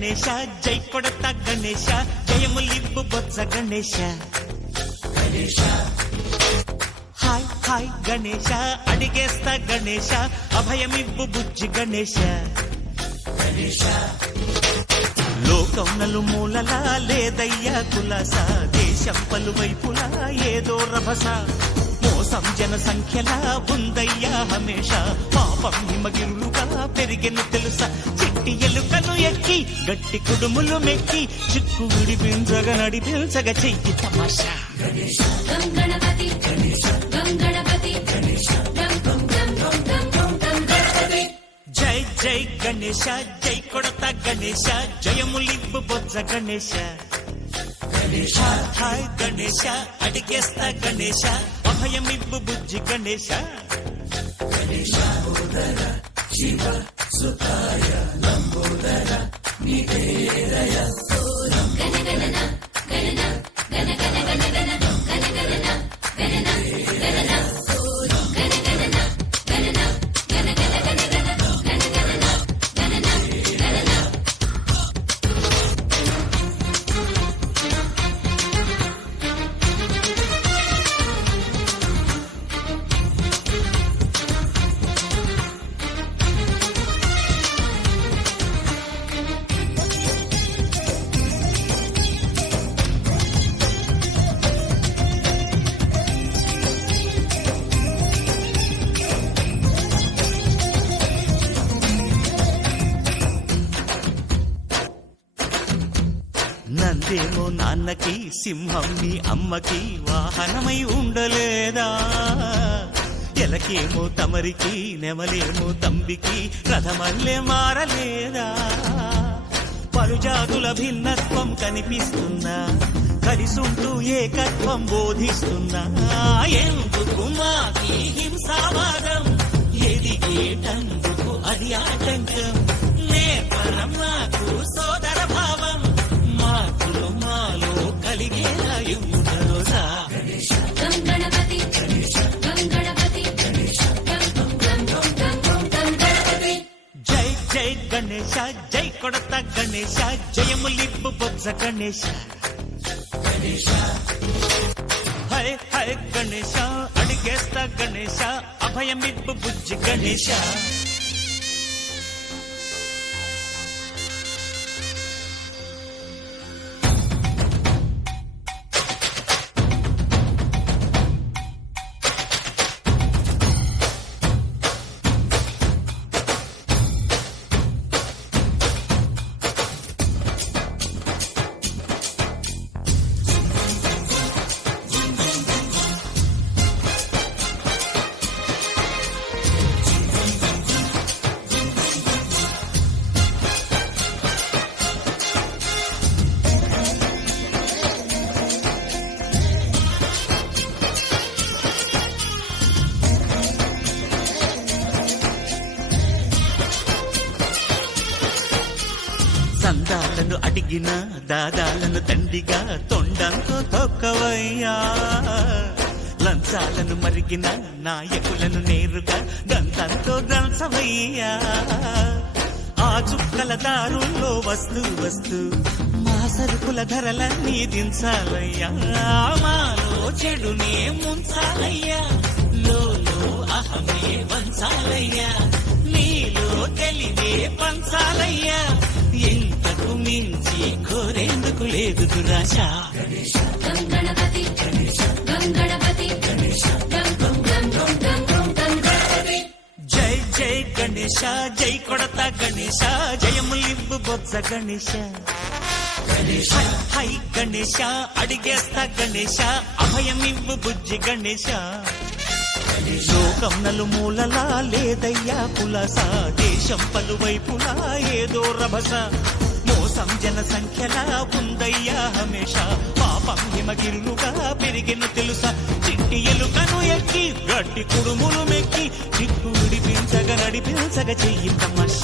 గణేశ జై కొడత Ganesha జయములివ్వు Botsa Ganesha hi hi Ganesha అడిగేస్తా Ganesha అభయమివ్వు బుజ్జి గణేశ లోకం నలుమూలలా లేదయ్యా కులాస దేశం పలువైపులా ఏదో రభస మోసం జన సంఖ్యలా ఉందయ్యా హమేష పాపం హిమగిరులుగా పెరిగెను తెలుసా చిట్టి ఎలుకను ఎక్కి గట్టి కుడుములు మెక్కి చిక్కు విడిపించగా నడిపించగా చెయ్యి తమాషా జై జై గణేశ జై కొడత గణేశ జయములివ్వు బొజ్జ గణేశ హాయ్ గణేశ అడిగేస్తా గణేశ అభయమివ్వు బుజ్జి గణేశ శివ సుతాయ లంబోదర నివేదయ నందేమో నాన్నకి సింహం నీ అమ్మకి వాహనమై ఉండలేదా ఎలకేమో తమరికి నెమలేమో తంబికి రథమల్లే మారలేదా పలుజాతుల భిన్నత్వం కనిపిస్తుందా కలిసుంటూ ఏకత్వం బోధిస్తుందా ఎందుకు మాకి హింసావాదం ఎదిగేటందుకు అది ఆటంకం నేపరం నాకు సోదర భావం మార్పులు మాలో కలిగేలా యువరోజా జై జై గణేశ జై కొడత గణేశ జయములివ్వు బొజ్జ గణేశ హరే హరే గణేశ అడిగేస్తా గణేశ అభయమివ్వు బుజ్జి గణేశ సందాలను అడిగిన దాదాలను తండిగా తొండంతో తొక్కవయ్యా లంచాలను మరిగిన నాయకులను నేరుగా దంతంతో దంచవయ్యా ఆ చుక్కల దారుల్లో వస్తూ వస్తూ మా సరుకుల ధరలన్నీ దించాలయ్యా మాలో చెడునే ముంచాలయ్యా లోలో అహమే వంచాలయ్యా నీలో తెలివే పంచాలయ్యా ఇంతకు మించి కోరేందుకు లేదు దురాశ జై జై గణేశ జై కొడత గణేశ జయములివ్వు బొజ్జ గణేశ హై గణేశ అడిగేస్తా గణేశ అభయమివ్వు బుజ్జి గణేశ లోకం నలుమూలలా లేదయ్యా కులాస దేశం పలువైపులా ఏదో రభస మోసం జన సంఖ్యలా ఉందయ్యా హమేష పాపం హిమగిరులుగా పెరిగెను తెలుసా చిట్టి ఎలుకను ఎక్కి గట్టి కుడుములు మెక్కి చిక్కు విడిపించగా నడిపించగా చెయ్యి తమాష